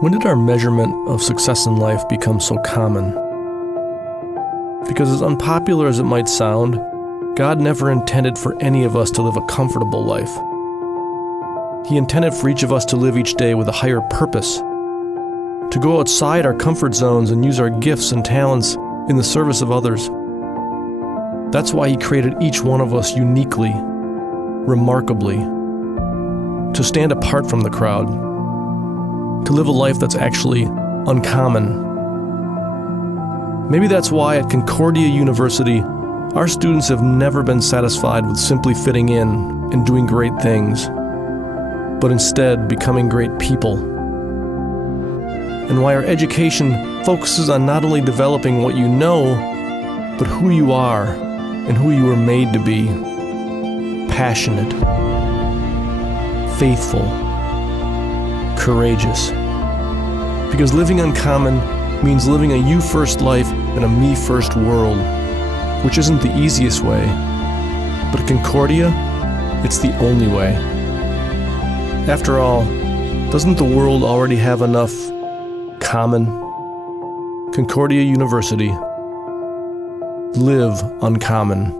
When did our measurement of success in life become so common? Because as unpopular as it might sound, God never intended for any of us to live a comfortable life. He intended for each of us to live each day with a higher purpose, to go outside our comfort zones and use our gifts and talents in the service of others. That's why He created each one of us uniquely, remarkably, to stand apart from the crowd, to live a life that's actually uncommon. Maybe that's why at Concordia University, our students have never been satisfied with simply fitting in and doing great things, but instead becoming great people. And why our education focuses on not only developing what you know, but who you are and who you were made to be. Passionate, faithful, courageous. Because living uncommon means living a you-first life in a me-first world, which isn't the easiest way. But at Concordia, it's the only way. After all, doesn't the world already have enough common? Concordia University. Live uncommon.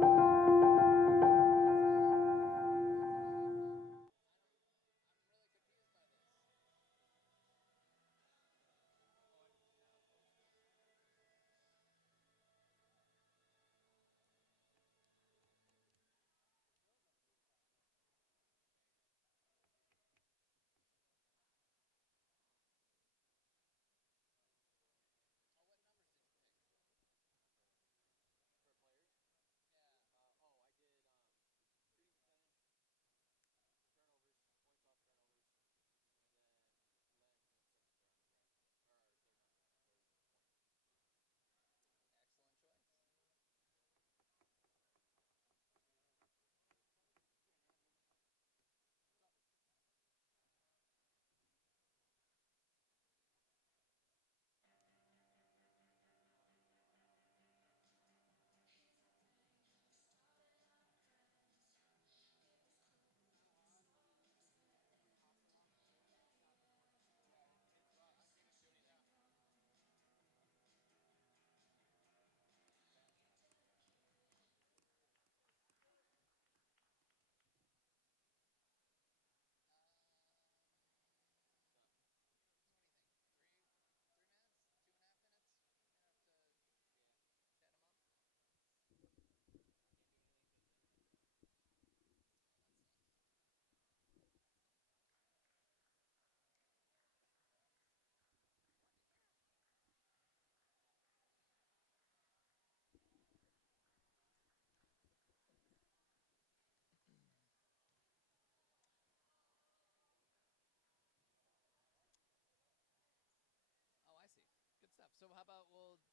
So how about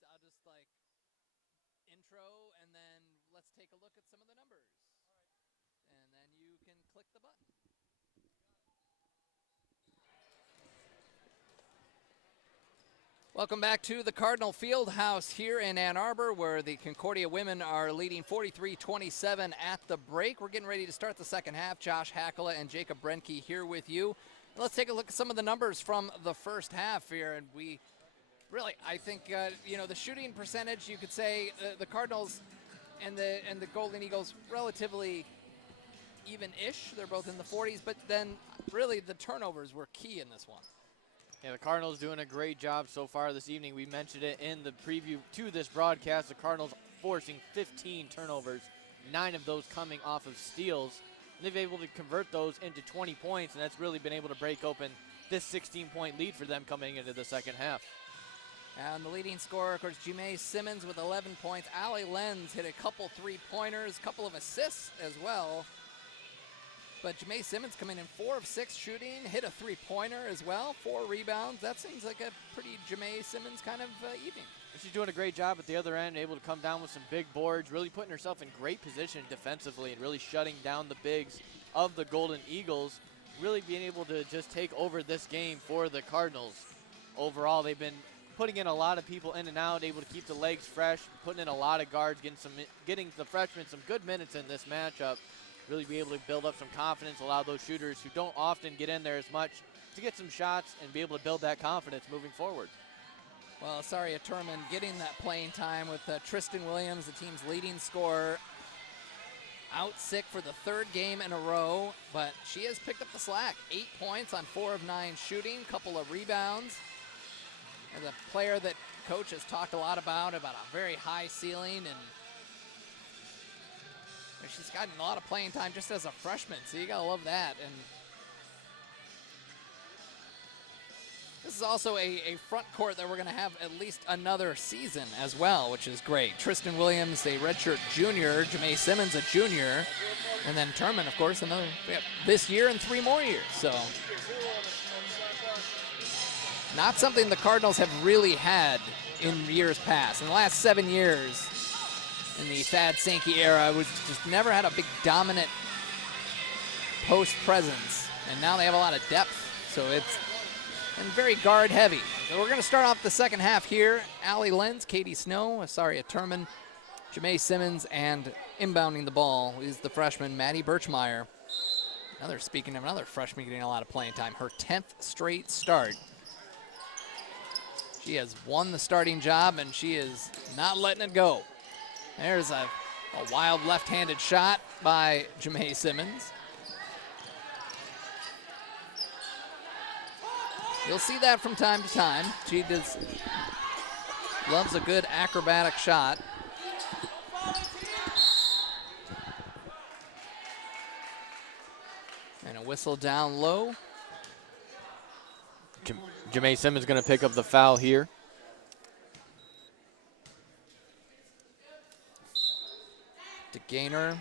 I'll just like intro and then let's take a look at some of the numbers. And then you can click the button. Welcome back to the Cardinal Fieldhouse here in Ann Arbor, where the Concordia women are leading 43-27 at the break. We're getting ready to start the second half. Josh Hackala and Jacob Brenke here with you. Let's take a look at some of the numbers from the first half here, and we really, I think, the shooting percentage, you could say the Cardinals and the Golden Eagles relatively even-ish. They're both in the 40s, but then really the turnovers were key in this one. Yeah, the Cardinals doing a great job so far this evening. We mentioned it in the preview to this broadcast. The Cardinals forcing 15 turnovers, 9 of those coming off of steals. And they've been able to convert those into 20 points, and that's really been able to break open this 16-point lead for them coming into the second half. And the leading scorer, of course, Jemae Simmons with 11 points. Allie Lenz hit a couple three-pointers, a couple of assists as well. But Jemae Simmons coming in 4 of 6 shooting, hit a three-pointer as well, 4 rebounds. That seems like a pretty Jemae Simmons kind of evening. She's doing a great job at the other end, able to come down with some big boards, really putting herself in great position defensively and really shutting down the bigs of the Golden Eagles, really being able to just take over this game for the Cardinals. Overall, they've been putting in a lot of people in and out, able to keep the legs fresh, putting in a lot of guards, getting the freshmen some good minutes in this matchup, really be able to build up some confidence, allow those shooters who don't often get in there as much to get some shots and be able to build that confidence moving forward. Well, Asaria Turman getting that playing time with Tristan Williams, the team's leading scorer, out sick for the third game in a row, but she has picked up the slack. 8 points on 4 of 9 shooting, couple of rebounds. And a player that coach has talked a lot about a very high ceiling, and she's gotten a lot of playing time just as a freshman, so you gotta love that. And this is also a front court that we're going to have at least another season as well, which is great. Tristan Williams, a redshirt junior. Jamae Simmons, a junior. And then Turman, of course, another this year and 3 more years. So not something the Cardinals have really had in years past. In the last 7 years, in the Thad Sankey era, was just never had a big dominant post presence. And now they have a lot of depth. So it's and very guard heavy. So we're going to start off the second half here. Allie Lenz, Katie Snow, Asaria Turman, Jamae Simmons, and inbounding the ball is the freshman Maddie Birchmeyer. Speaking of another freshman getting a lot of playing time, her 10th straight start. She has won the starting job, and she is not letting it go. There's a wild left-handed shot by Jamae Simmons. You'll see that from time to time. She loves a good acrobatic shot. And a whistle down low. Jamae Simmons going to pick up the foul here. DeGaynor,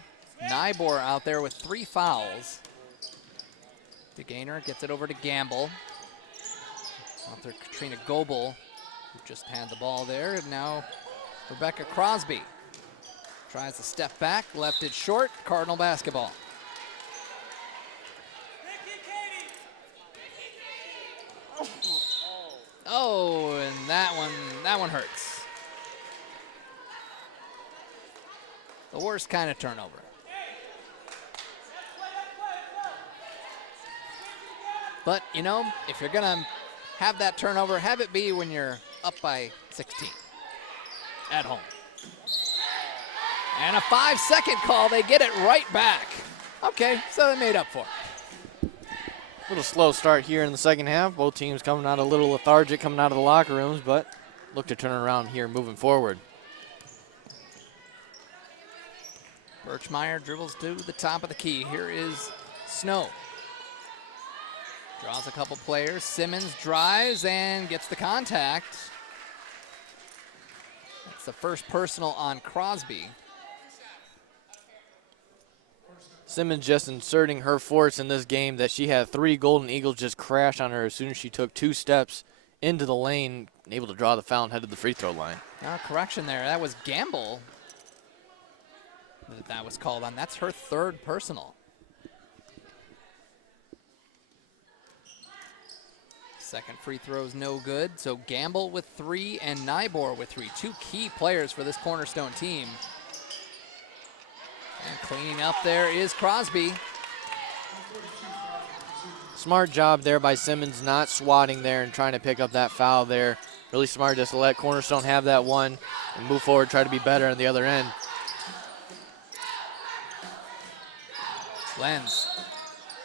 Nybor out there with 3 fouls. DeGaynor gets it over to Gamble. Out there, Katrina Goebel, who just had the ball there. And now Rebecca Crosby tries to step back, left it short. Cardinal basketball. Oh, and that one hurts. The worst kind of turnover. But, you know, if you're going to have that turnover, have it be when you're up by 16 at home. And a 5-second call. They get it right back. Okay, so they made up for it. A little slow start here in the second half. Both teams coming out a little lethargic, coming out of the locker rooms, but look to turn around here moving forward. Birchmeyer dribbles to the top of the key. Here is Snow. Draws a couple players. Simmons drives and gets the contact. That's the first personal on Crosby. Simmons just inserting her force in this game that she had 3 Golden Eagles just crash on her as soon as she took 2 steps into the lane, able to draw the foul and head to the free throw line. Correction there. That was Gamble that was called on. That's her 3rd personal. Second free throw is no good. So Gamble with 3 and Nybor with 3. 2 key players for this Cornerstone team. And cleaning up there is Crosby. Smart job there by Simmons, not swatting there and trying to pick up that foul there. Really smart just to let Cornerstone have that one and move forward, try to be better on the other end. Lenz.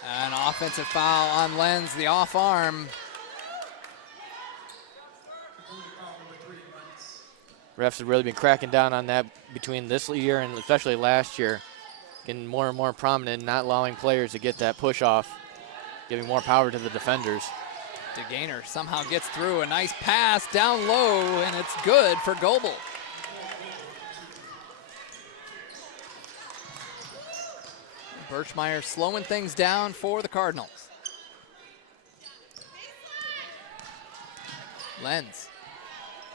An offensive foul on Lenz, the off arm. Refs have really been cracking down on that between this year and especially last year. Getting more and more prominent, not allowing players to get that push off, giving more power to the defenders. DeGaynor somehow gets through. A nice pass down low, and it's good for Goebel. Birchmeyer slowing things down for the Cardinals. Lenz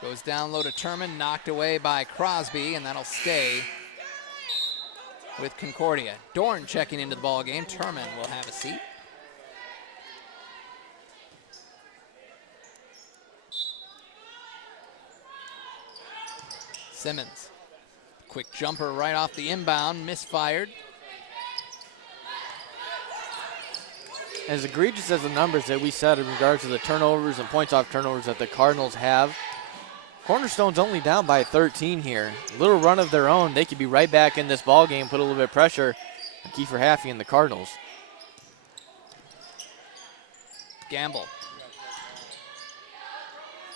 goes down low to Turman, knocked away by Crosby, and that'll stay with Concordia. Dorn checking into the ball game. Turman will have a seat. Simmons, quick jumper right off the inbound, misfired. As egregious as the numbers that we said in regards to the turnovers and points off turnovers that the Cardinals have, Cornerstone's only down by 13 here. A little run of their own, they could be right back in this ball game, put a little bit of pressure on Kiefer Haffey and the Cardinals. Gamble.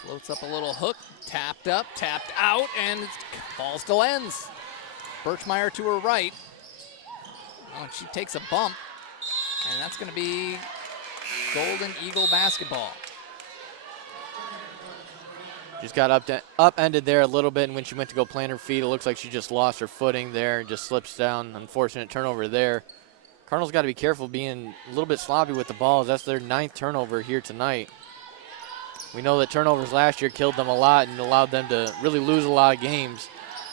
Floats up a little hook, tapped up, tapped out, and falls to Lenz. Birchmeyer to her right. Oh, and she takes a bump, and that's going to be Golden Eagle basketball. Just got upended there a little bit, and when she went to go plant her feet, it looks like she just lost her footing there and just slips down. Unfortunate turnover there. Cardinals got to be careful being a little bit sloppy with the balls. That's their 9th turnover here tonight. We know that turnovers last year killed them a lot and allowed them to really lose a lot of games.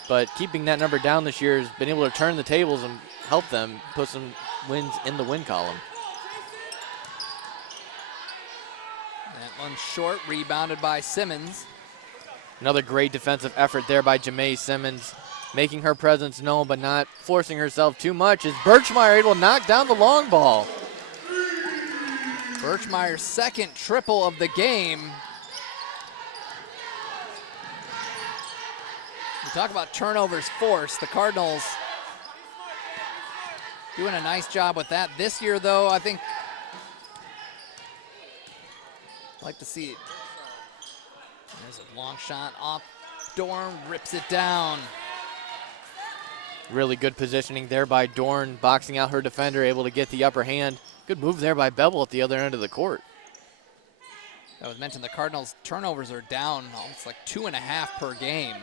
But keeping that number down this year has been able to turn the tables and help them put some wins in the win column. That one's short, rebounded by Simmons. Another great defensive effort there by Jamae Simmons, making her presence known but not forcing herself too much as Birchmeyer able to knock down the long ball. Birchmeyer's 2nd triple of the game. We talk about turnovers forced. The Cardinals doing a nice job with that. This year, though, I think I'd like to see it. There's a long shot off. Dorn rips it down. Really good positioning there by Dorn, boxing out her defender, able to get the upper hand. Good move there by Bevel at the other end of the court. That was mentioned, the Cardinals' turnovers are down almost like 2.5 per game.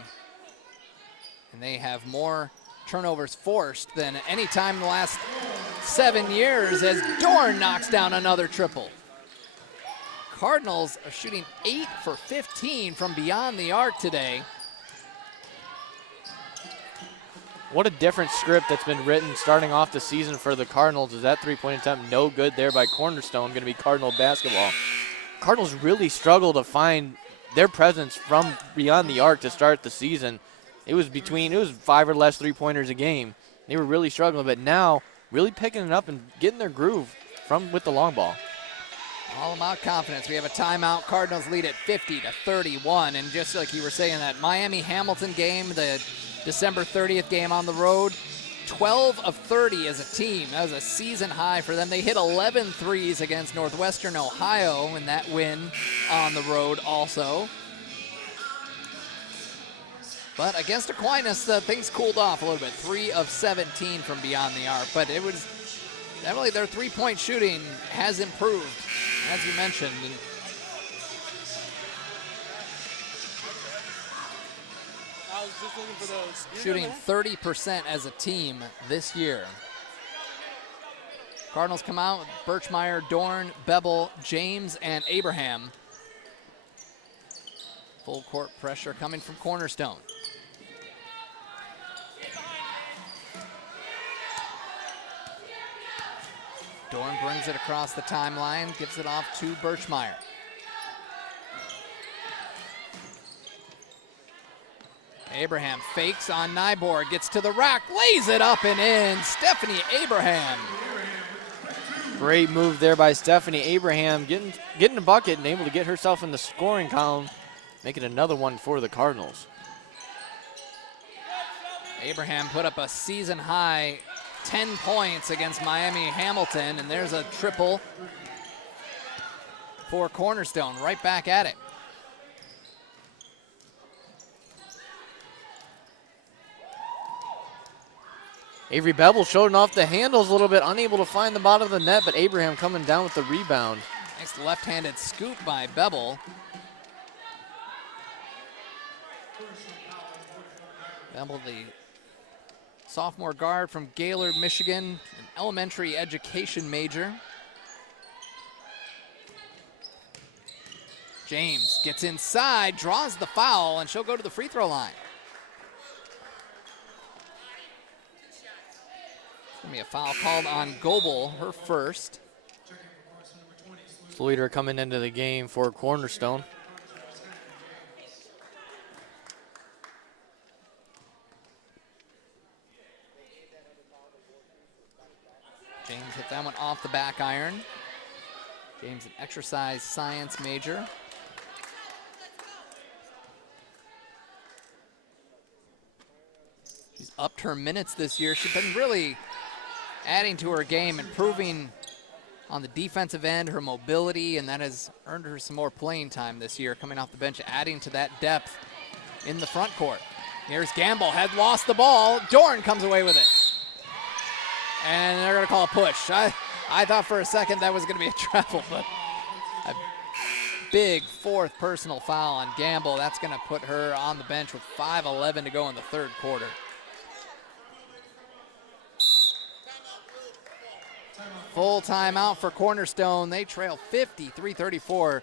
And they have more turnovers forced than any time in the last 7 years as Dorn knocks down another triple. Cardinals are shooting 8 for 15 from beyond the arc today. What a different script that's been written starting off the season for the Cardinals. Is that three-point attempt no good there by Cornerstone, going to be Cardinal basketball. Cardinals really struggle to find their presence from beyond the arc to start the season. It was 5 or less three-pointers a game. They were really struggling, but now really picking it up and getting their groove with the long ball. All about confidence. We have a timeout. Cardinals lead at 50-31. And just like you were saying, that Miami-Hamilton game, the December 30th game on the road, 12 of 30 as a team. That was a season high for them. They hit 11 threes against Northwestern Ohio in that win on the road also. But against Aquinas, things cooled off a little bit. 3 of 17 from beyond the arc. But it was definitely their three-point shooting has improved, as you mentioned. I was just looking for those. Shooting 30% as a team this year. Cardinals come out with Birchmeyer, Dorn, Bevel, James, and Abraham. Full court pressure coming from Cornerstone. Dorn brings it across the timeline, gives it off to Birchmeyer. Abraham fakes on Nyborg, gets to the rack, lays it up and in. Stephanie Abraham. Great move there by Stephanie Abraham, getting a bucket and able to get herself in the scoring column, making another one for the Cardinals. Abraham put up a season high 10 points against Miami-Hamilton, and there's a triple for Cornerstone, right back at it. Avery Bevel showing off the handles a little bit, unable to find the bottom of the net, but Abraham coming down with the rebound. Nice left-handed scoop by Bevel. Bevel, the sophomore guard from Gaylord, Michigan, an elementary education major. James gets inside, draws the foul, and she'll go to the free throw line. Gonna be a foul called on Goebel, her first. Leader coming into the game for Cornerstone. James hit that one off the back iron. James, an exercise science major. She's upped her minutes this year. She's been really adding to her game, improving on the defensive end, her mobility, and that has earned her some more playing time this year, coming off the bench, adding to that depth in the front court. Here's Gamble, had lost the ball. Dorn comes away with it. And they're going to call a push. I thought for a second that was going to be a travel, but a big fourth personal foul on Gamble. That's going to put her on the bench with 5:11 to go in the third quarter. Full timeout for Cornerstone. They trail 53-34.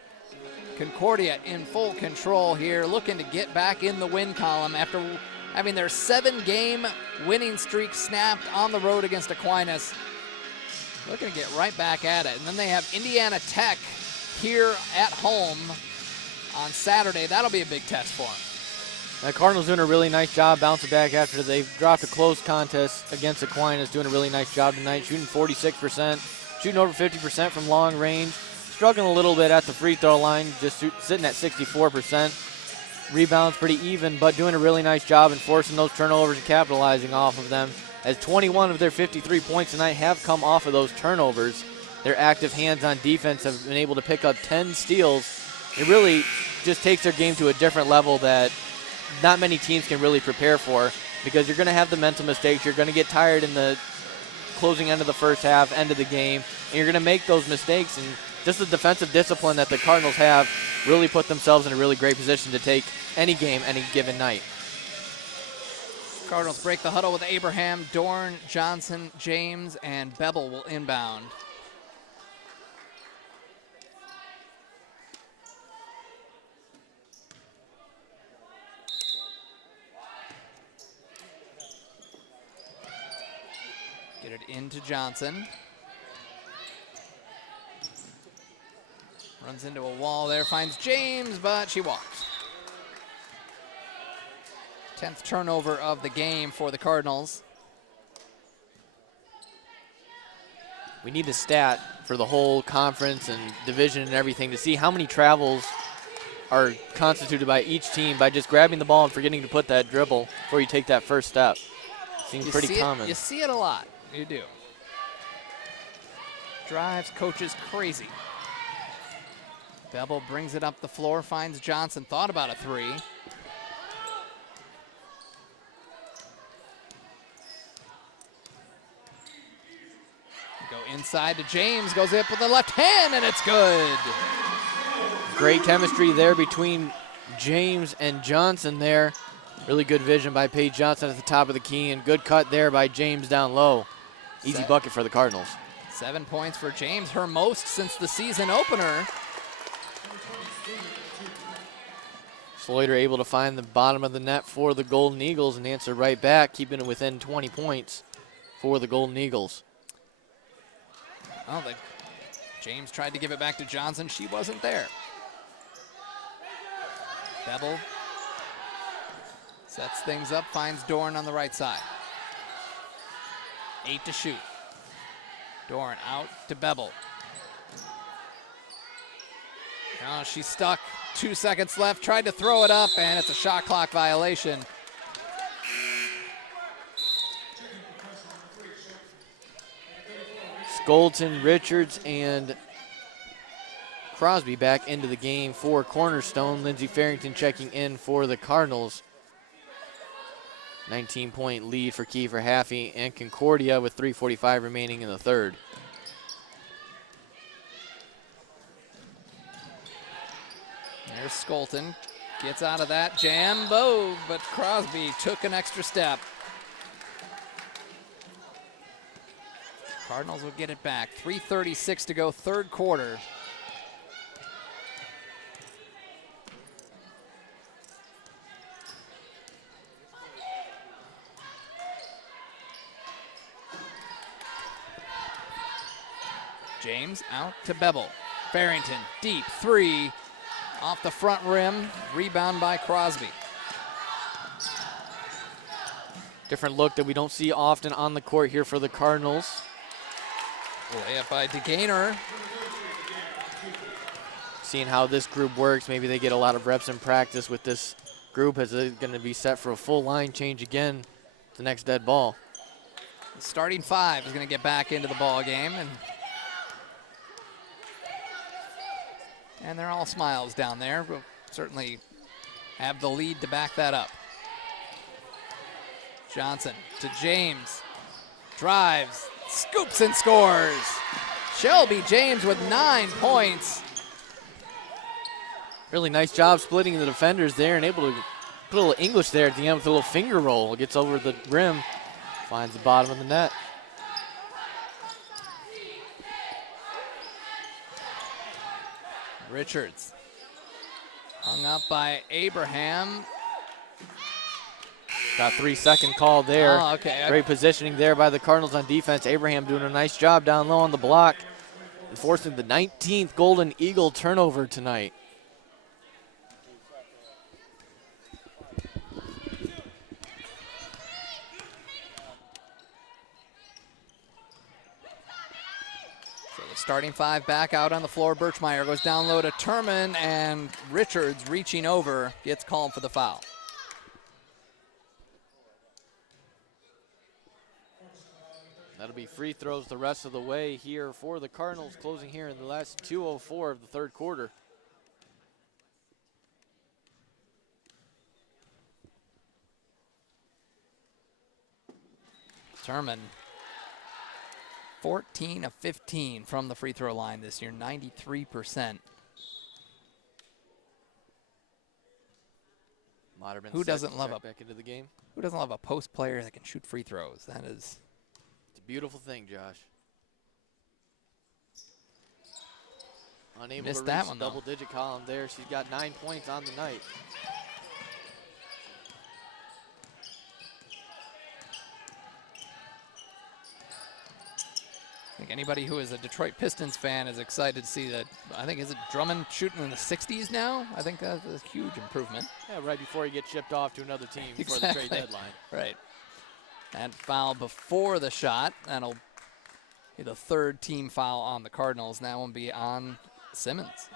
Concordia in full control here, looking to get back in the win column after having their 7-game winning streak snapped on the road against Aquinas. Looking to get right back at it. And then they have Indiana Tech here at home on Saturday. That'll be a big test for them. The Cardinals doing a really nice job bouncing back after they've dropped a close contest against Aquinas, doing a really nice job tonight, shooting 46%, shooting over 50% from long range, struggling a little bit at the free throw line, just sitting at 64%. Rebounds pretty even, but doing a really nice job in forcing those turnovers and capitalizing off of them, as 21 of their 53 points tonight have come off of those turnovers. Their active hands on defense have been able to pick up 10 steals. It really just takes their game to a different level that not many teams can really prepare for, because you're going to have the mental mistakes. You're going to get tired in the closing end of the first half, end of the game, and you're going to make those mistakes. And just the defensive discipline that the Cardinals have really put themselves in a really great position to take any game, any given night. Cardinals break the huddle with Abraham, Dorn, Johnson, James, and Bevel will inbound. Get it into Johnson. Runs into a wall there, finds James, but she walks. 10th turnover of the game for the Cardinals. We need a stat for the whole conference and division and everything to see how many travels are constituted by each team by just grabbing the ball and forgetting to put that dribble before you take that first step. Seems pretty common. You see it a lot. You do. Drives coaches crazy. Bevel brings it up the floor, finds Johnson, thought about a three. Go inside to James, goes up with the left hand, and it's good. Great chemistry there between James and Johnson there. Really good vision by Paige Johnson at the top of the key, and good cut there by James down low. Easy bucket for the Cardinals. 7 points for James, her most since the season opener. Sloiter able to find the bottom of the net for the Golden Eagles and answer right back, keeping it within 20 points for the Golden Eagles. Oh, James tried to give it back to Johnson. She wasn't there. Bevel sets things up, finds Dorn on the right side. 8 to shoot. Dorn out to Bevel. Oh, she's stuck. 2 seconds left. Tried to throw it up, and it's a shot clock violation. Skolton, Richards, and Crosby back into the game for Cornerstone. Lindsey Farrington checking in for the Cardinals. 19-point lead for Kiefer Haffey and Concordia with 3:45 remaining in the third. There's Skolton. Gets out of that jambo, but Crosby took an extra step. Cardinals will get it back. 3:36 to go, third quarter. James out to Bevel. Farrington, deep three. Off the front rim, rebound by Crosby. Different look that we don't see often on the court here for the Cardinals. Layup by DeGainer. seeing how this group works. Maybe they get a lot of reps in practice with this group as they're going to be set for a full line change again. The next dead ball. The starting 5 is going to get back into the ball game, and they're all smiles down there. We'll certainly have the lead to back that up. Johnson to James, drives, scoops and scores. Shelby James with 9 points. Really nice job splitting the defenders there and able to put a little English there at the end with a little finger roll. Gets over the rim, finds the bottom of the net. Richards, hung up by Abraham. Got 3-second call there. Oh, okay. Great positioning there by the Cardinals on defense. Abraham doing a nice job down low on the block, forcing the 19th Golden Eagle turnover tonight. So the starting 5 back out on the floor. Birchmeyer goes down low to Turman, and Richards reaching over gets called for the foul. That'll be free throws the rest of the way here for the Cardinals, closing here in the last 2:04 of the third quarter. Turman, 14 of 15 from the free throw line this year, 93%. Who doesn't love back into the game? Who doesn't love a post player that can shoot free throws? That is... It's a beautiful thing, Josh. Unable Missed to that reach one, the though. double-digit column there. She's got 9 points on the night. I think anybody who is a Detroit Pistons fan is excited to see that. I think, is it Drummond shooting in the 60s now? I think that's a huge improvement. Yeah, right before he gets shipped off to another team before the trade deadline. Right. And foul before the shot. That'll be the 3rd team foul on the Cardinals. And that one be on Simmons.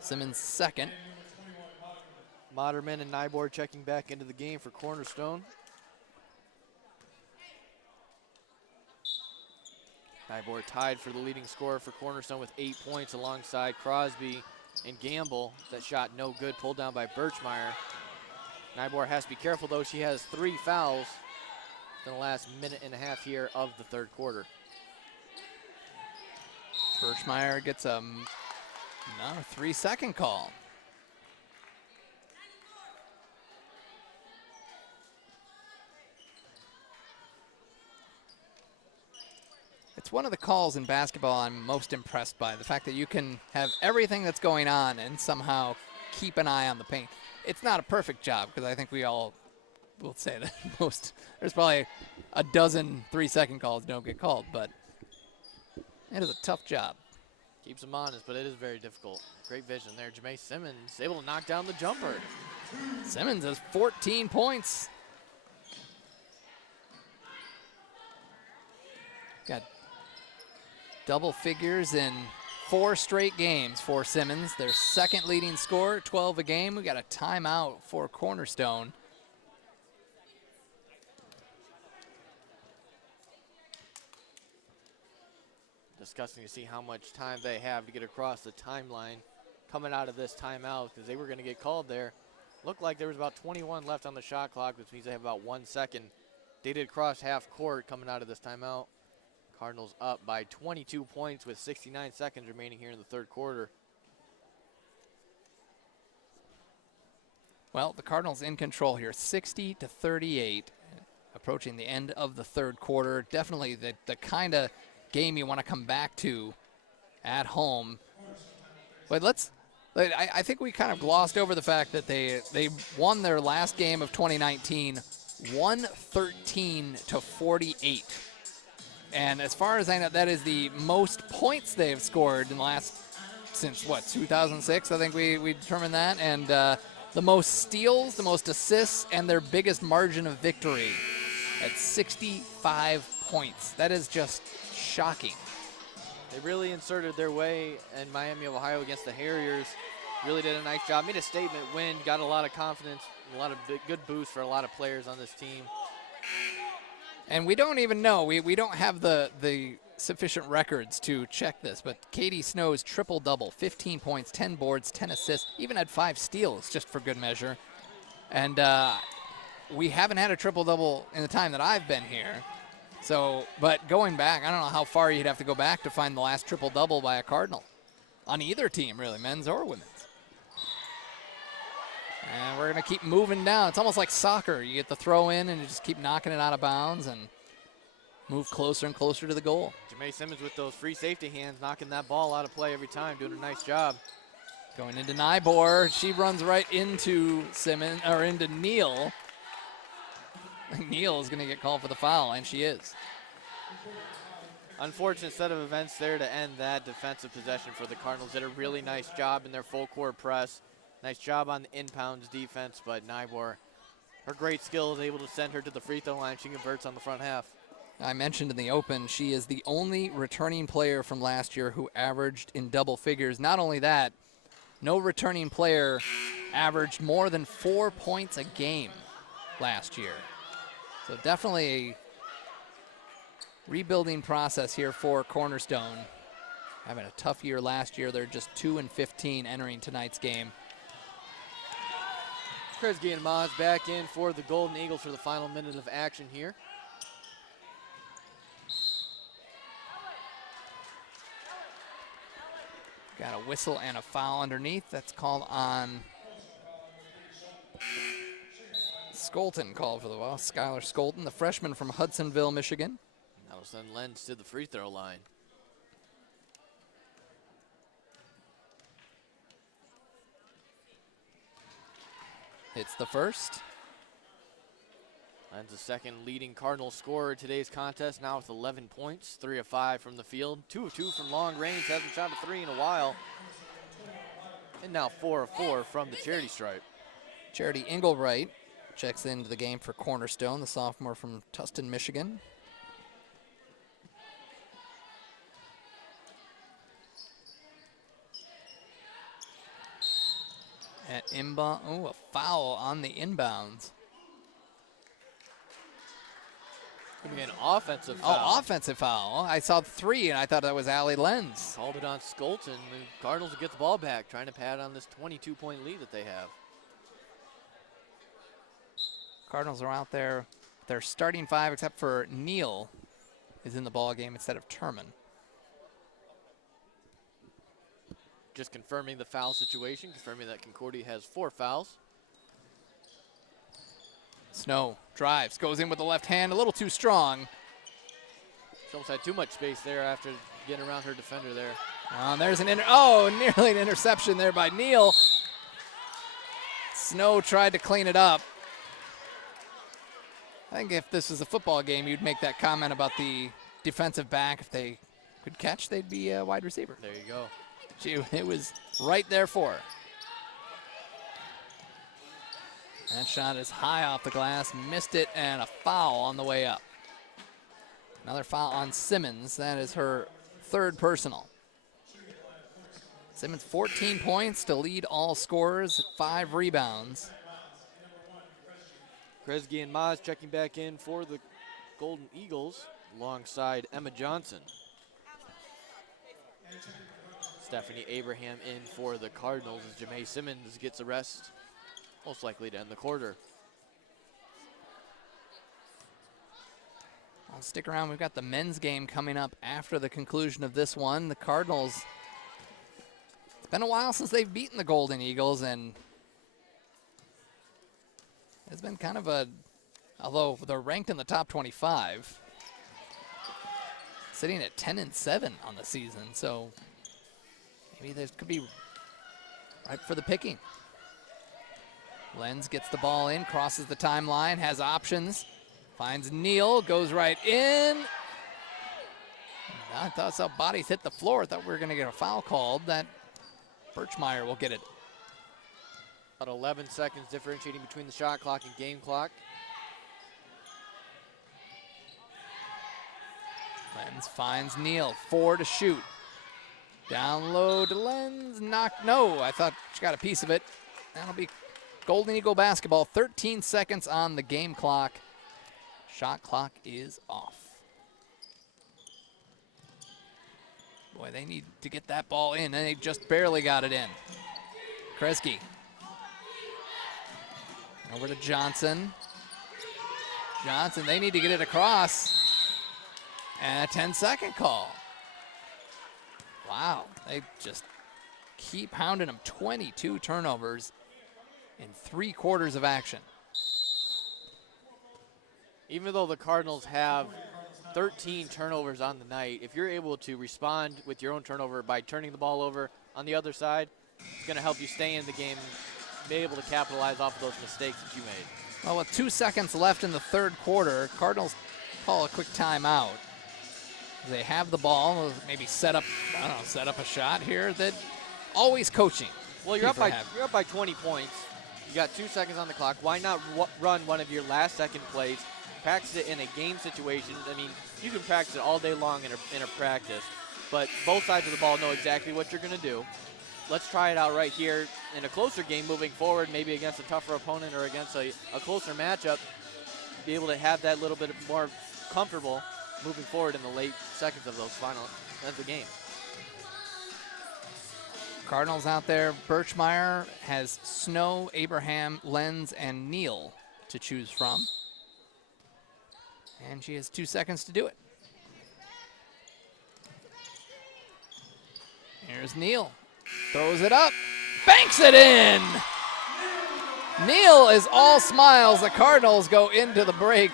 Simmons 2nd. Moderman and Nyborg checking back into the game for Cornerstone. Nyborg tied for the leading scorer for Cornerstone with 8 points alongside Crosby and Gamble. That shot no good, pulled down by Birchmeyer. Nyborg has to be careful though. She has 3 fouls in the last minute and a half here of the third quarter. Birchmeyer gets a 3-second call. It's one of the calls in basketball I'm most impressed by, the fact that you can have everything that's going on and somehow keep an eye on the paint. It's not a perfect job, because I think we all will say that there's probably a dozen 3-second calls don't get called, but it is a tough job. Keeps them honest, but it is very difficult. Great vision there. Jamae Simmons able to knock down the jumper. Simmons has 14 points. Got double figures in 4 straight games for Simmons. Their 2nd leading scorer, 12 a game. We got a timeout for Cornerstone. Disgusting to see how much time they have to get across the timeline coming out of this timeout, because they were going to get called there. Looked like there was about 21 left on the shot clock, which means they have about 1 second. They did cross half court coming out of this timeout. Cardinals up by 22 points with 69 seconds remaining here in the third quarter. Well, the Cardinals in control here, 60-38, approaching the end of the third quarter. Definitely the kind of game you want to come back to at home. But I think we kind of glossed over the fact that they won their last game of 2019, 113-48. And as far as I know, that is the most points they've scored in the last, since what, 2006? I think we determined that. And the most steals, the most assists, and their biggest margin of victory at 65 points. That is just shocking. They really inserted their way in Miami of Ohio against the Harriers. Really did a nice job. Made a statement win, got a lot of confidence, a lot of good boost for a lot of players on this team. And we don't even know. We don't have the sufficient records to check this, but Katie Snow's triple-double, 15 points, 10 boards, 10 assists, even had 5 steals just for good measure. And we haven't had a triple-double in the time that I've been here. So, but going back, I don't know how far you'd have to go back to find the last triple-double by a Cardinal on either team, really, men's or women's. And we're going to keep moving down. It's almost like soccer. You get the throw in and you just keep knocking it out of bounds and move closer and closer to the goal. Jamae Simmons with those free safety hands, knocking that ball out of play every time, doing a nice job. Going into Nybor, she runs right into Simmons, or into Neal. Neal is going to get called for the foul, and she is. Unfortunate set of events there to end that defensive possession for the Cardinals. Did a really nice job in their full court press. Nice job on the inbounds defense, but Nybor, her great skill is able to send her to the free throw line. She converts on the front half. I mentioned in the open, she is the only returning player from last year who averaged in double figures. Not only that, no returning player averaged more than 4 points a game last year. So definitely a rebuilding process here for Cornerstone. Having a tough year last year. They're just 2-15 entering tonight's game. Kresge and Maas back in for the Golden Eagles for the final minute of action here. Got a whistle and a foul underneath. That's called on Skolton, called for the ball. Skylar Skolton, the freshman from Hudsonville, Michigan. Now send Lenz to the free throw line. Hits the first. Lenz the second leading Cardinal scorer today's contest, now with 11 points, 3 of 5 from the field, 2 of 2 from long range, hasn't shot a 3 in a while. And now 4 of 4 from the charity stripe. Charity Engelwright checks into the game for Cornerstone, the sophomore from Tustin, Michigan. At inbound, oh, a foul on the inbounds. Could be an offensive foul. Oh, offensive foul. I saw 3, and I thought that was Allie Lenz. Called it on Skolton. The Cardinals will get the ball back, trying to pad on this 22-point lead that they have. Cardinals are out there. Their starting 5, except for Neal, is in the ball game instead of Turman. Just confirming the foul situation, confirming that Concordia has 4 fouls. Snow drives, goes in with the left hand, a little too strong. She almost had too much space there after getting around her defender there. There's an nearly an interception there by Neal. Snow tried to clean it up. I think if this was a football game, you'd make that comment about the defensive back. If they could catch, they'd be a wide receiver. There you go. It was right there for her. That shot is high off the glass, missed it, and a foul on the way up. Another foul on Simmons. That is her 3rd personal. Simmons 14 points to lead all scorers, 5 rebounds. Kresge and Maas checking back in for the Golden Eagles alongside Emma Johnson. Stephanie Abraham in for the Cardinals as Jamae Simmons gets a rest, most likely to end the quarter. I'll stick around. We've got the men's game coming up after the conclusion of this one. The Cardinals, it's been a while since they've beaten the Golden Eagles, and it's been kind of although they're ranked in the top 25, sitting at 10-7 on the season, so maybe this could be right for the picking. Lenz gets the ball in, crosses the timeline, has options, finds Neal, goes right in. I thought some bodies hit the floor. I thought we were going to get a foul called. That Birchmeyer will get it. About 11 seconds differentiating between the shot clock and game clock. Lenz finds Neal, 4 to shoot. Down low to Lenz. No, I thought she got a piece of it. That'll be Golden Eagle basketball. 13 seconds on the game clock. Shot clock is off. Boy, they need to get that ball in, and they just barely got it in. Kresge. Over to Johnson. Johnson, they need to get it across. And a 10-second call. Wow, they just keep pounding them. 22 turnovers in 3 quarters of action. Even though the Cardinals have 13 turnovers on the night, if you're able to respond with your own turnover by turning the ball over on the other side, it's going to help you stay in the game and be able to capitalize off of those mistakes that you made. Well, with 2 seconds left in the third quarter, Cardinals call a quick timeout. They have the ball, maybe set up a shot here. That always coaching. Well, you're up by 20 points. You got 2 seconds on the clock. Why not run one of your last second plays? Practice it in a game situation. I mean, you can practice it all day long in a practice, but both sides of the ball know exactly what you're going to do. Let's try it out right here in a closer game moving forward, maybe against a tougher opponent or against a closer matchup. Be able to have that little bit more comfortable moving forward in the late seconds of the game. Cardinals out there. Birchmeyer has Snow, Abraham, Lenz, and Neal to choose from. And she has 2 seconds to do it. Here's Neal. Throws it up. Banks it in! Neal is all smiles. The Cardinals go into the break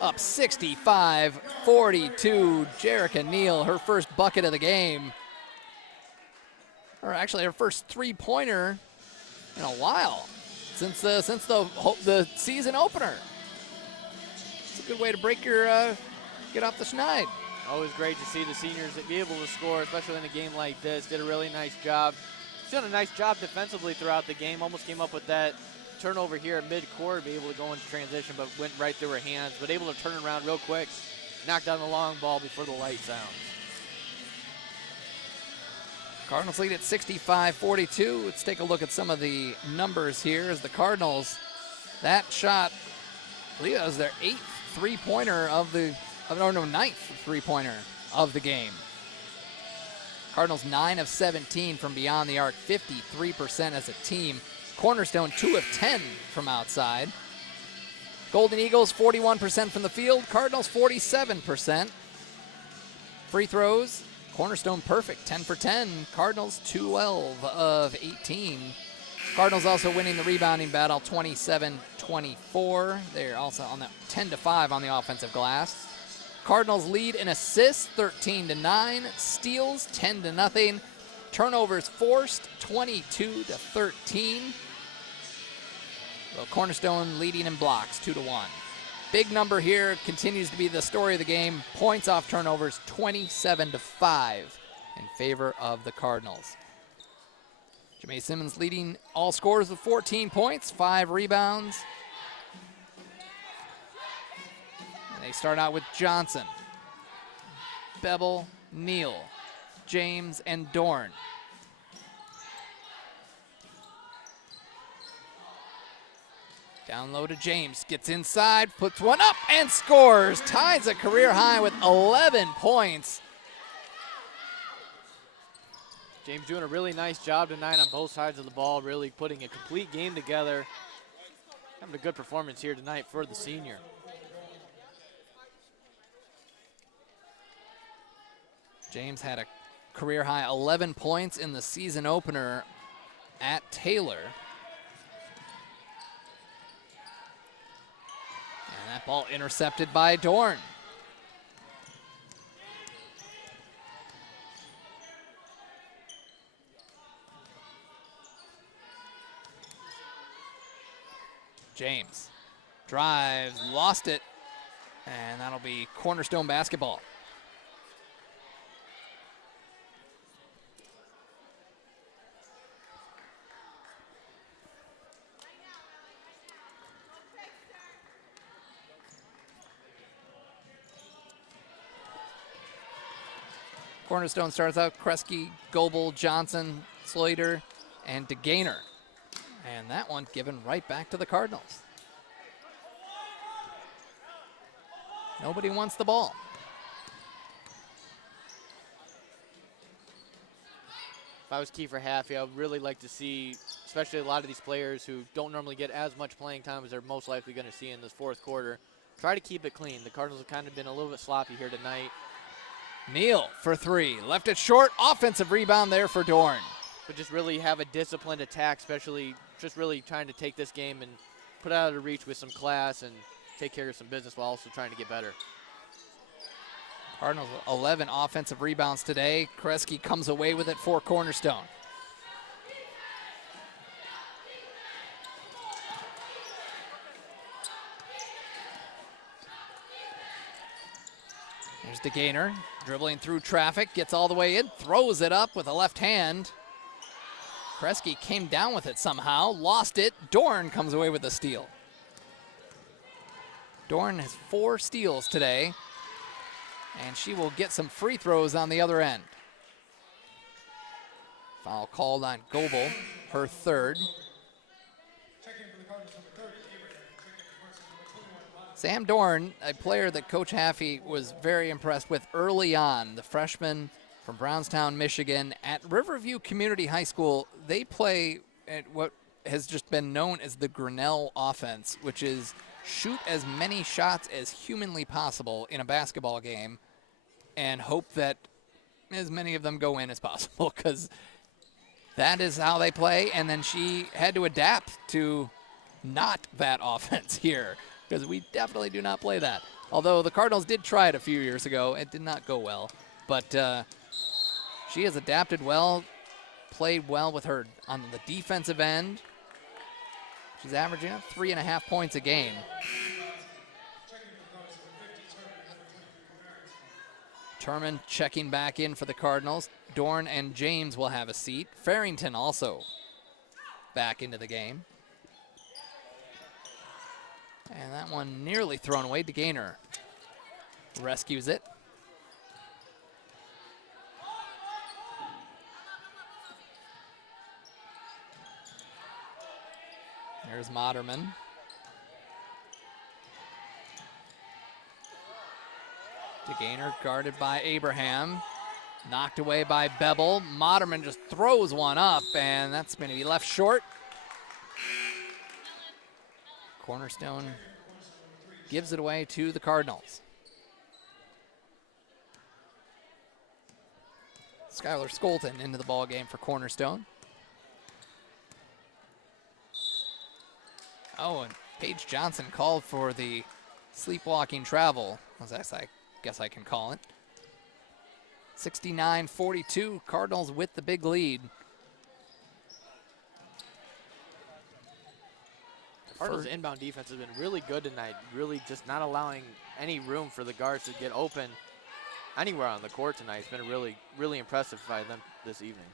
up 65-42. Jerica Neal, her first bucket of the game. Or actually her first 3-pointer in a while since the season opener. It's a good way to break your get off the schneid. Always great to see the seniors be able to score, especially in a game like this. Did a really nice job. She's done a nice job defensively throughout the game. Almost came up with that turnover here at mid-court, be able to go into transition, but went right through her hands. But able to turn it around real quick, knock down the long ball before the light sounds. Cardinals lead at 65-42. Let's take a look at some of the numbers here as the Cardinals, that shot, I believe that was their 8th three-pointer of the, ninth three-pointer of the game. Cardinals 9 of 17 from beyond the arc, 53% as a team. Cornerstone 2 of 10 from outside. Golden Eagles 41% from the field, Cardinals 47%. Free throws, Cornerstone perfect, 10 for 10. Cardinals 12 of 18. Cardinals also winning the rebounding battle, 27-24. They're also on the 10-5 on the offensive glass. Cardinals lead in assists, 13-9. Steals, 10-0. Turnovers forced, 22-13. Well, Cornerstone leading in blocks, 2-1. Big number here, continues to be the story of the game. Points off turnovers, 27-5 in favor of the Cardinals. Jamae Simmons leading all scorers with 14 points, 5 rebounds. And they start out with Johnson, Bevel, Neal, James, and Dorn. Down low to James, gets inside, puts one up, and scores. Ties a career high with 11 points. James doing a really nice job tonight on both sides of the ball, really putting a complete game together. Having a good performance here tonight for the senior. James had a career high 11 points in the season opener at Taylor. And that ball intercepted by Dorn. James drives, lost it, and that'll be Cornerstone basketball. Cornerstone starts out Kresge, Goebel, Johnson, Slater, and DeGainer. And that one given right back to the Cardinals. Nobody wants the ball. If I was Kiefer Haffey, I would really like to see, especially a lot of these players who don't normally get as much playing time as they're most likely going to see in this fourth quarter, try to keep it clean. The Cardinals have kind of been a little bit sloppy here tonight. Neal for three. Left it short. Offensive rebound there for Dorn. But just really have a disciplined attack, especially just really trying to take this game and put it out of reach with some class and take care of some business while also trying to get better. Cardinals 11 offensive rebounds today. Kresge comes away with it for Cornerstone. There's DeGainer dribbling through traffic, gets all the way in, throws it up with a left hand. Kresge came down with it somehow, lost it. Dorn comes away with the steal. Dorn has 4 steals today, and she will get some free throws on the other end. Foul called on Goebel, her third. Sam Dorn, a player that Coach Haffey was very impressed with early on, the freshman from Brownstown, Michigan. At Riverview Community High School, they play at what has just been known as the Grinnell offense, which is shoot as many shots as humanly possible in a basketball game and hope that as many of them go in as possible, because that is how they play. And then she had to adapt to not that offense here, because we definitely do not play that. Although the Cardinals did try it a few years ago, it did not go well. But she has adapted well, played well with her on the defensive end. She's averaging 3.5 points a game. Turman checking back in for the Cardinals. Dorn and James will have a seat. Farrington also back into the game. And that one nearly thrown away. DeGainer rescues it. There's Moderman. DeGainer guarded by Abraham. Knocked away by Bevel. Moderman just throws one up, and that's going to be left short. Cornerstone gives it away to the Cardinals. Skylar Skolton into the ball game for Cornerstone. Oh, and Paige Johnson called for the sleepwalking travel, as I guess I can call it. 69-42, Cardinals with the big lead. Cardinals' inbound defense has been really good tonight, really just not allowing any room for the guards to get open anywhere on the court tonight. It's been really, really impressive by them this evening.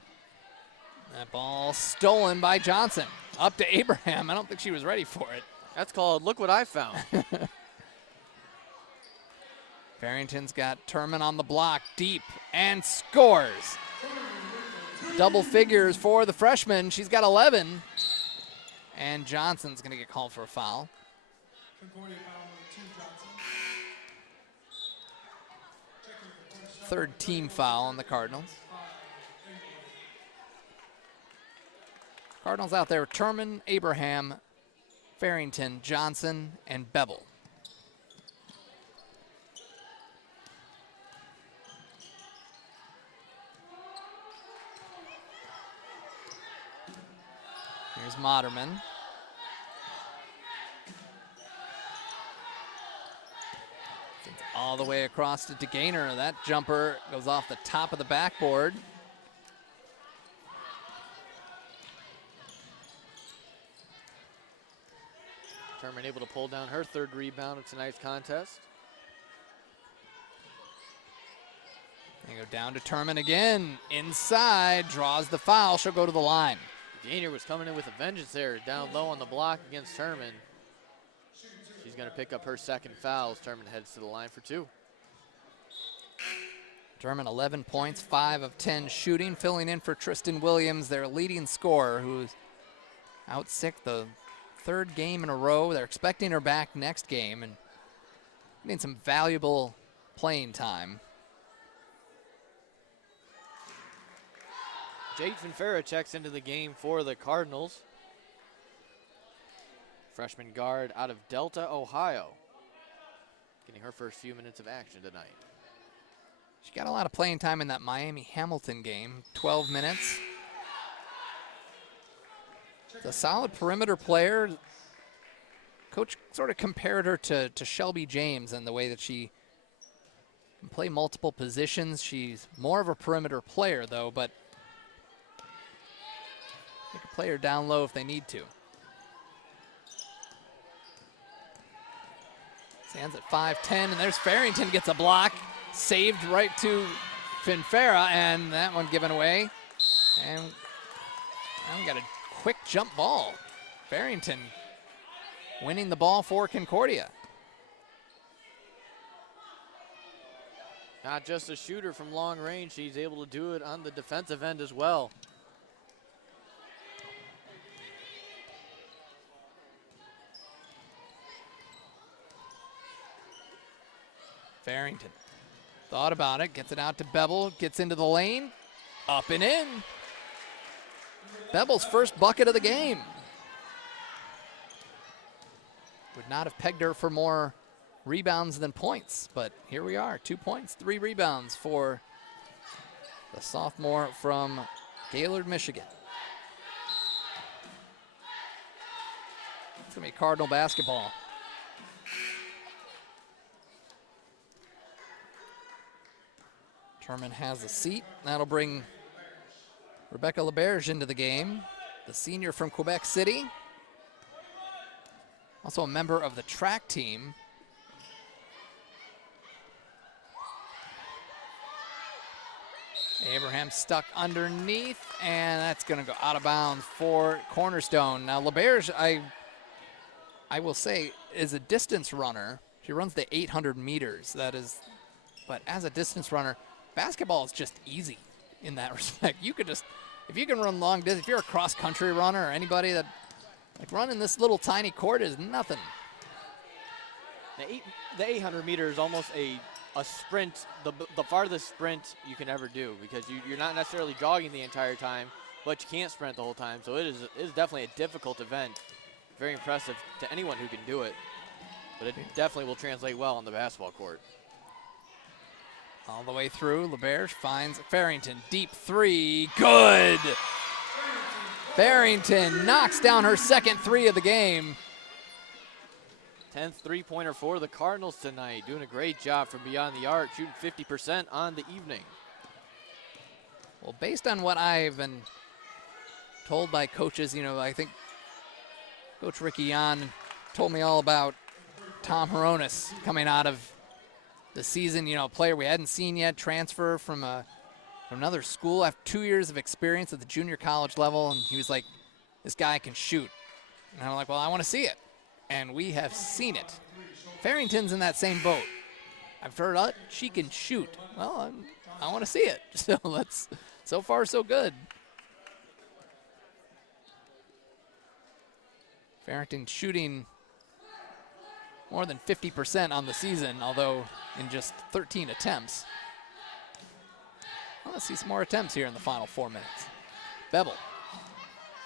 That ball stolen by Johnson. Up to Abraham. I don't think she was ready for it. That's called look what I found. Farrington's got Turman on the block, deep, and scores. Double figures for the freshman. She's got 11. And Johnson's going to get called for a foul. Third team foul on the Cardinals. Cardinals out there, Turman, Abraham, Farrington, Johnson, and Bevel. Here's Moderman. All the way across to DeGainer. That jumper goes off the top of the backboard. Turman able to pull down her third rebound of tonight's contest. They go down to Turman again. Inside, draws the foul. She'll go to the line. Gainer was coming in with a vengeance there, down low on the block against Turman. She's going to pick up her second foul as Turman heads to the line for 2. German 11 points, 5 of 10 shooting, filling in for Tristan Williams, their leading scorer, who's out sick the third game in a row. They're expecting her back next game and getting some valuable playing time. Jade Finfera checks into the game for the Cardinals. Freshman guard out of Delta, Ohio. Getting her first few minutes of action tonight. She got a lot of playing time in that Miami-Hamilton game, 12 minutes. She's a solid perimeter player. Coach sort of compared her to Shelby James in the way that she can play multiple positions. She's more of a perimeter player, though, but they can play her down low if they need to. Stands at 5'10", and there's Farrington, gets a block. Saved right to Finfera, and that one given away. And now we got a quick jump ball. Farrington winning the ball for Concordia. Not just a shooter from long range, she's able to do it on the defensive end as well. Farrington thought about it, gets it out to Bevel, gets into the lane, up and in. Bevel's first bucket of the game. Would not have pegged her for more rebounds than points, but here we are, 2 points, 3 rebounds for the sophomore from Gaylord, Michigan. It's gonna be Cardinal basketball. Turman has a seat. That'll bring Rebecca LeBerge into the game, the senior from Quebec City. Also a member of the track team. Abraham stuck underneath, and that's going to go out of bounds for Cornerstone. Now LeBerge, I will say, is a distance runner. She runs the 800 meters. That is, but as a distance runner, basketball is just easy in that respect. You could just, if you can run long distance, if you're a cross-country runner or anybody that, like running this little tiny court is nothing. The 800 meter is almost a sprint, the farthest sprint you can ever do, because you're not necessarily jogging the entire time, but you can't sprint the whole time. So it is definitely a difficult event. Very impressive to anyone who can do it, but it definitely will translate well on the basketball court. All the way through, LeBerge finds Farrington, deep three, good! Farrington knocks down her second three of the game. 10th three-pointer for the Cardinals tonight, doing a great job from beyond the arc, shooting 50% on the evening. Well, based on what I've been told by coaches, you know, I think Coach Ricky Yan told me all about Tom Hronis coming out of the season, you know, player we hadn't seen yet, transfer from another school after 2 years of experience at the junior college level, and he was like, this guy can shoot. And I'm like, well, I want to see it. And we have seen it. Farrington's in that same boat. I've heard she can shoot. Well, I want to see it. So so far so good. Farrington shooting more than 50% on the season, although in just 13 attempts. Well, let's see some more attempts here in the final 4 minutes. Bevel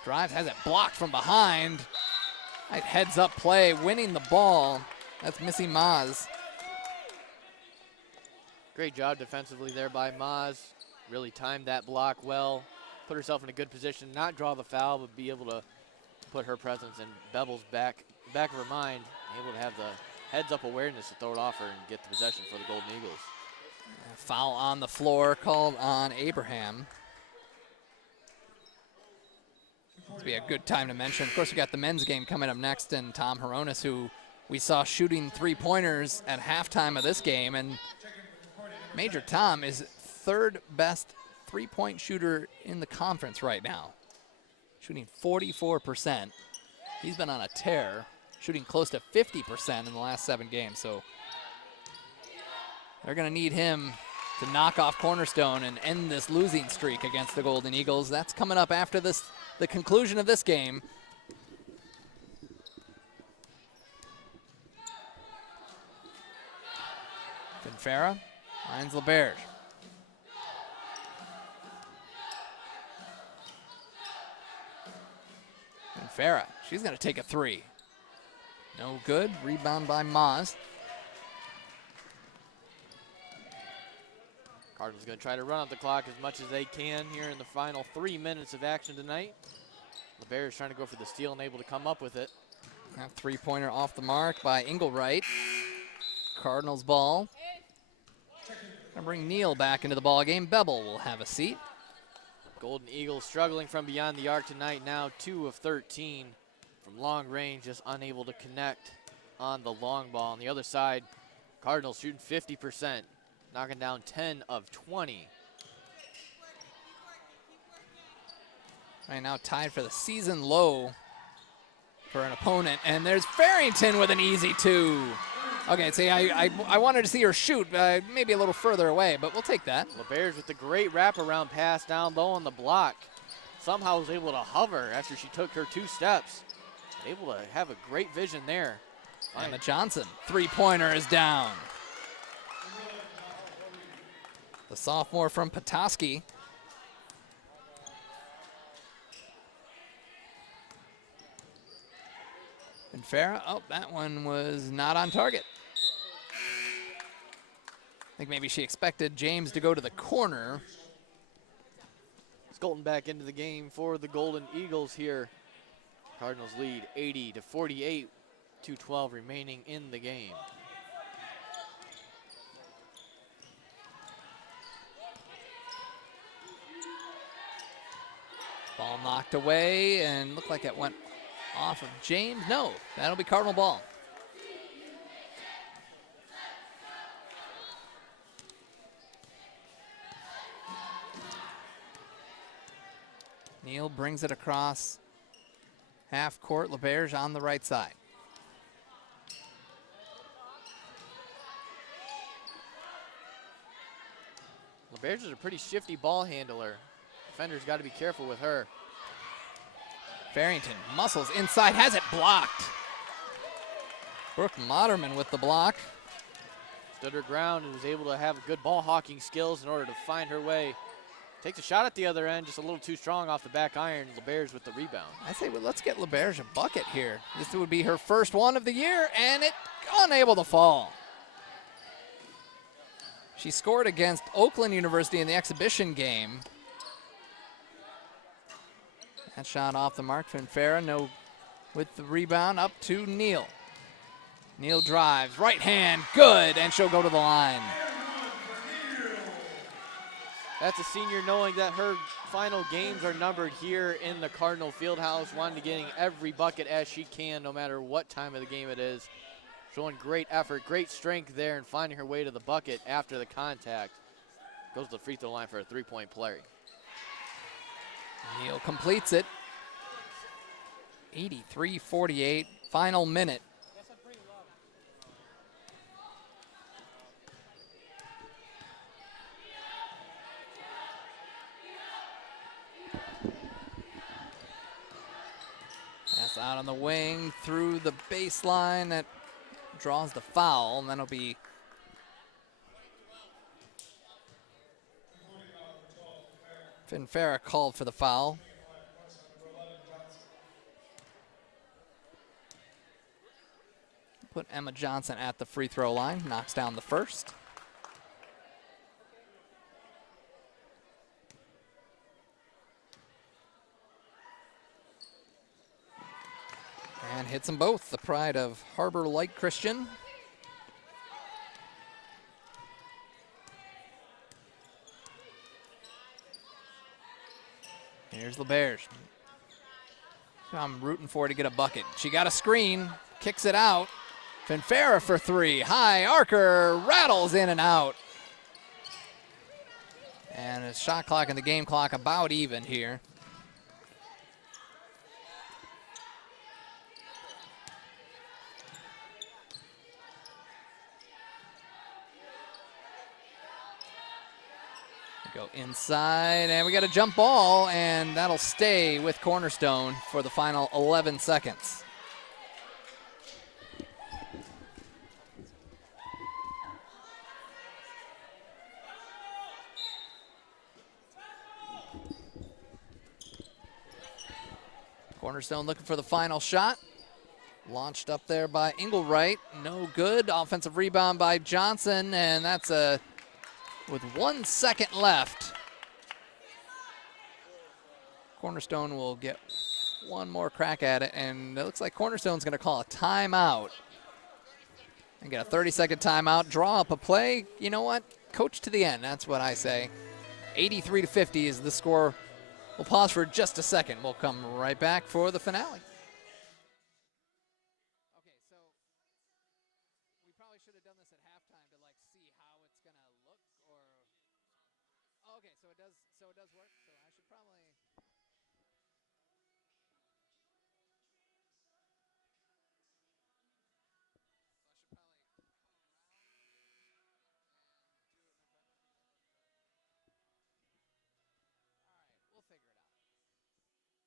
drives, has it blocked from behind. Right, heads up play, winning the ball. That's Missy Maz. Great job defensively there by Maz. Really timed that block well. Put herself in a good position, not draw the foul, but be able to put her presence in Bevel's back of her mind, able to have the heads-up awareness to throw it off her and get the possession for the Golden Eagles. Foul on the floor called on Abraham. This will be a good time to mention. Of course, we got the men's game coming up next, and Tom Hronis, who we saw shooting three-pointers at halftime of this game, and Major Tom is third best three-point shooter in the conference right now, shooting 44%. He's been on a tear, shooting close to 50% in the last 7 games, so they're going to need him to knock off Cornerstone and end this losing streak against the Golden Eagles. That's coming up after the conclusion of this game. Finfera finds LeBerge. Finfera, she's going to take a three. No good. Rebound by Maz. Cardinals going to try to run out the clock as much as they can here in the final 3 minutes of action tonight. LeBerge trying to go for the steal and able to come up with it. That three-pointer off the mark by Engelwright. Cardinals ball. Gonna bring Neal back into the ball game. Bevel will have a seat. Golden Eagles struggling from beyond the arc tonight, now 2 of 13 from long range, just unable to connect on the long ball. On the other side, Cardinals shooting 50%, knocking down 10 of 20. Right now tied for the season low for an opponent, and there's Farrington with an easy two. Okay, see, I wanted to see her shoot, maybe a little further away, but we'll take that. LeBerge with the great wraparound pass down low on the block. Somehow was able to hover after she took her 2 steps. Able to have a great vision there. Emma Johnson, three-pointer is down. The sophomore from Petoskey. And Farah, oh, that one was not on target. I think maybe she expected James to go to the corner. Skolton back into the game for the Golden Eagles here. Cardinals lead 80-48, 2:12 remaining in the game. Ball knocked away and looked like it went off of James. No, that'll be Cardinal ball. Neal brings it across half court. LeBerge on the right side. LeBerge is a pretty shifty ball handler. Defender's got to be careful with her. Farrington muscles inside, has it blocked. Brooke Moderman with the block. Stood her ground and was able to have good ball hawking skills in order to find her way. Takes a shot at the other end, just a little too strong off the back iron. LeBerge with the rebound. I say, well, let's get LeBerge a bucket here. This would be her first one of the year, and it unable to fall. She scored against Oakland University in the exhibition game. That shot off the mark. Finfera, no, with the rebound up to Neal. Neal drives, right hand, good, and she'll go to the line. That's a senior knowing that her final games are numbered here in the Cardinal Fieldhouse, wanting to getting every bucket as she can, no matter what time of the game it is. Showing great effort, great strength there, and finding her way to the bucket after the contact. Goes to the free throw line for a three-point play. Neal completes it. 83-48, final minute. Pass out on the wing through the baseline. That draws the foul, and that'll be Finfera called for the foul. Put Emma Johnson at the free throw line, knocks down the first. And hits them both, the pride of Harbor Light Christian. Here's LeBerge. I'm rooting for her to get a bucket. She got a screen, kicks it out. Finfera for three. High arcer, rattles in and out. And the shot clock and the game clock about even here. Go inside, and we got a jump ball, and that'll stay with Cornerstone for the final 11 seconds. Cornerstone looking for the final shot. Launched up there by Engelwright. No good. Offensive rebound by Johnson, and that's with 1 second left. Cornerstone will get one more crack at it, and it looks like Cornerstone's going to call a timeout. And get a 30-second timeout, draw up a play. You know what? Coach to the end, that's what I say. 83-50 is the score. We'll pause for just a second. We'll come right back for the finale. Okay, so we probably should have done this at halftime to like see how it's gonna look, or okay, so it does work. So I should probably. We'll figure it out.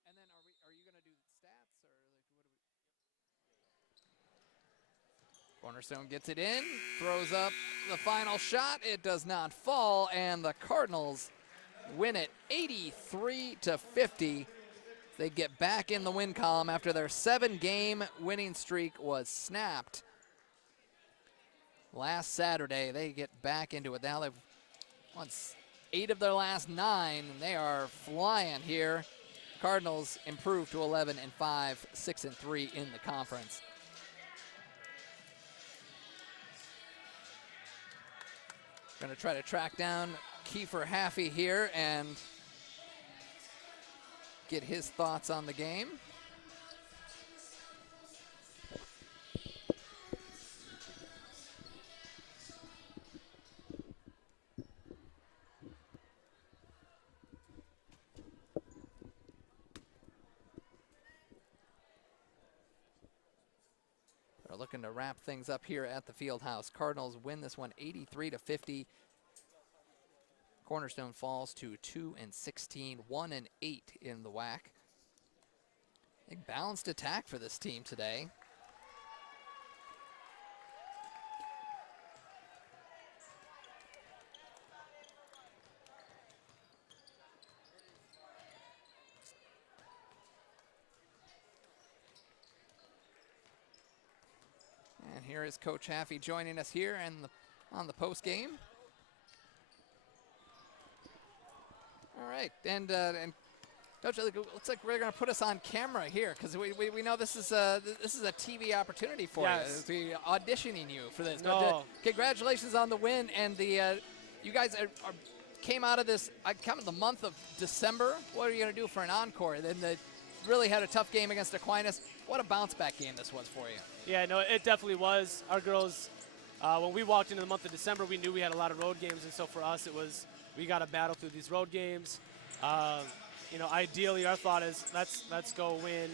And then are you gonna do stats, or like what do we? Cornerstone gets it in, throws up the final shot. It does not fall, and the Cardinals win it 83-50. They get back in the win column after their 7-game winning streak was snapped last Saturday. They get back into it. Now they've won 8 of their last 9, and they are flying here. Cardinals improve to 11-5, 6-3 in the conference. Going to try to track down Kiefer Haffey here and get his thoughts on the game. They're looking to wrap things up here at the field house. Cardinals win this one 83-50. Cornerstone falls to 2-16, 1-8 in the WAC. Big balanced attack for this team today. And here is Coach Haffey joining us here and on the post game. All right, and Coach, it looks like we're going to put us on camera here because we know this is a TV opportunity for Yes. you. We're auditioning you for this. No. But, congratulations on the win, and you guys came out of this kind of the month of December. What are you going to do for an encore? Then really had a tough game against Aquinas. What a bounce back game this was for you. Yeah, no, it definitely was. Our girls, when we walked into the month of December, we knew we had a lot of road games, and so for us it was we got to battle through these road games. Ideally our thought is let's go win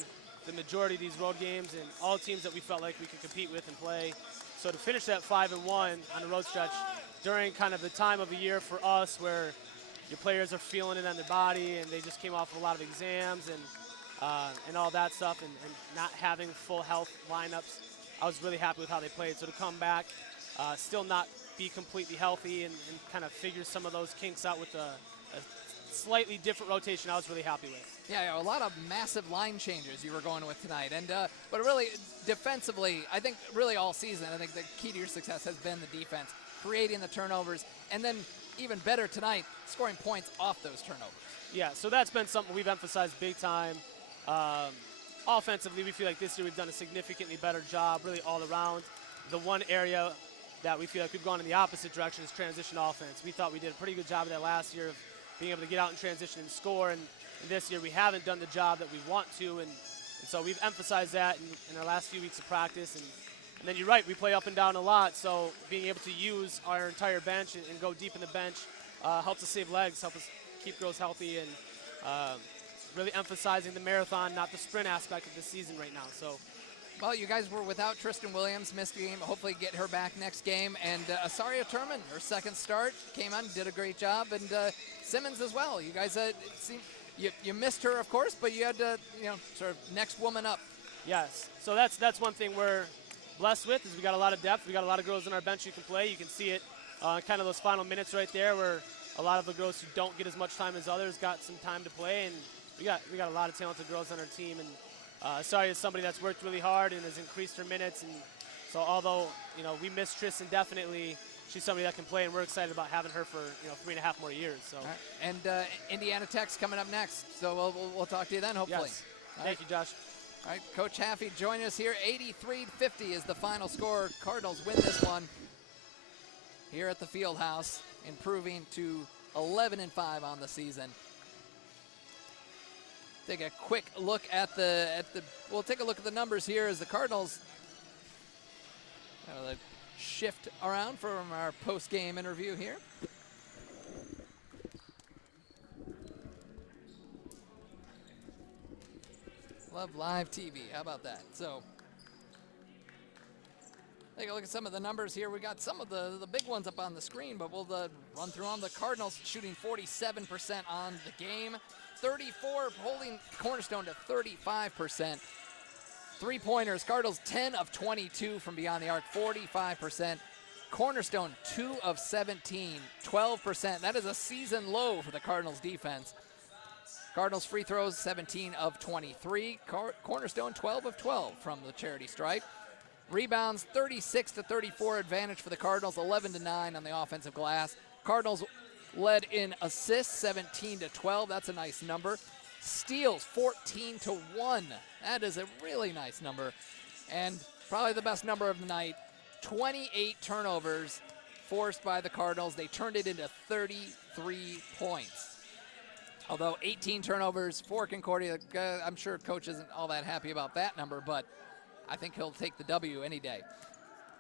the majority of these road games and all teams that we felt like we could compete with and play. So to finish that 5-1 on a road stretch during kind of the time of the year for us where your players are feeling it on their body and they just came off a lot of exams and all that stuff and not having full health lineups, I was really happy with how they played. So to come back, still not be completely healthy and kind of figure some of those kinks out with a slightly different rotation, I was really happy with. Yeah, a lot of massive line changes you were going with tonight. And but really, defensively, I think really all season, I think the key to your success has been the defense, creating the turnovers, and then even better tonight, scoring points off those turnovers. Yeah, so that's been something we've emphasized big time. Offensively, we feel like this year we've done a significantly better job really all around. The one area that we feel like we've gone in the opposite direction is transition offense. We thought we did a pretty good job of that last year of being able to get out in transition and score, and this year we haven't done the job that we want to, and so we've emphasized that in our last few weeks of practice. And then you're right, we play up and down a lot, so being able to use our entire bench and go deep in the bench helps us save legs, helps us keep girls healthy, and really emphasizing the marathon, not the sprint aspect of the season right now. So Well, you guys were without Tristan Williams, missed a game. Hopefully get her back next game. And Asaria Turman, her second start, came on, did a great job. And Simmons as well. You guys, it seemed, you missed her, of course, but you had to, sort of next woman up. Yes. So that's one thing we're blessed with is we got a lot of depth. We got a lot of girls on our bench who can play. You can see it kind of those final minutes right there where a lot of the girls who don't get as much time as others got some time to play. And we got a lot of talented girls on our team. And Asaria is somebody that's worked really hard and has increased her minutes. And so although, we miss Tristan definitely, she's somebody that can play, and we're excited about having her for, 3.5 more years. So. Right. And Indiana Tech's coming up next. So we'll talk to you then, hopefully. Yes. Thank you, Josh. All right, Coach Haffey join us here. 83-50 is the final score. Cardinals win this one here at the Fieldhouse, improving to 11-5 on the season. Take a quick look at we'll take a look at the numbers here as the Cardinals shift around from our post-game interview here. Love live TV, how about that? So, take a look at some of the numbers here. We got some of the big ones up on the screen, but we'll run through them. The Cardinals shooting 47% on the game, 34 holding Cornerstone to 35%. Three-pointers, Cardinals 10 of 22 from beyond the arc, 45%. Cornerstone 2 of 17, 12%. That is a season low for the Cardinals defense. Cardinals free throws 17 of 23. Cornerstone 12 of 12 from the charity stripe. Rebounds 36-34 advantage for the Cardinals, 11-9 on the offensive glass. Cardinals led in assists 17-12. That's a nice number. Steals 14-1. That is a really nice number. And probably the best number of the night, 28 turnovers forced by the Cardinals. They turned it into 33 points. Although 18 turnovers for Concordia, I'm sure Coach isn't all that happy about that number, but I think he'll take the W any day.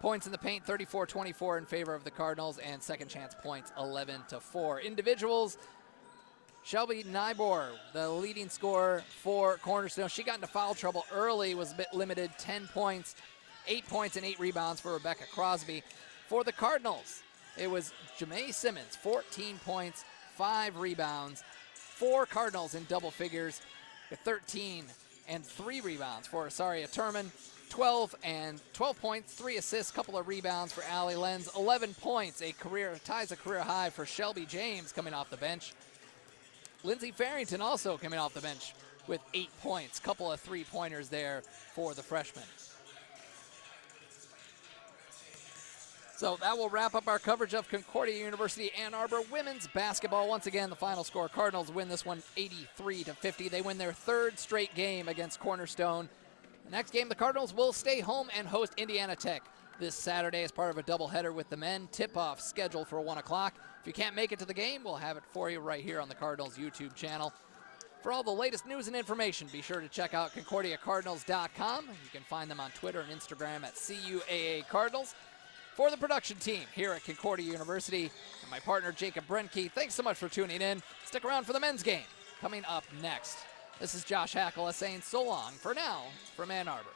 Points in the paint, 34-24 in favor of the Cardinals, and second chance points, 11-4. Individuals, Shelby Nybor, the leading scorer for Cornerstone. She got into foul trouble early, was a bit limited, 10 points, 8 points and 8 rebounds for Rebecca Crosby. For the Cardinals, it was Jamae Simmons, 14 points, 5 rebounds. 4 Cardinals in double figures, 13 and 3 rebounds for Asaria Turman, 12 points, 3 assists, couple of rebounds for Allie Lenz, 11 points, ties a career high for Shelby James coming off the bench. Lindsay Farrington also coming off the bench with 8 points, couple of 3-pointers there for the freshman. So that will wrap up our coverage of Concordia University Ann Arbor women's basketball. Once again, the final score, Cardinals win this one 83-50. They win their 3rd straight game against Cornerstone. The next game, the Cardinals will stay home and host Indiana Tech this Saturday as part of a doubleheader with the men. Tip-off scheduled for 1 o'clock. If you can't make it to the game, we'll have it for you right here on the Cardinals YouTube channel. For all the latest news and information, be sure to check out ConcordiaCardinals.com. You can find them on Twitter and Instagram at CUAA Cardinals. For the production team here at Concordia University and my partner Jacob Brenke, thanks so much for tuning in. Stick around for the men's game coming up next. This is Josh Hackela saying so long for now from Ann Arbor.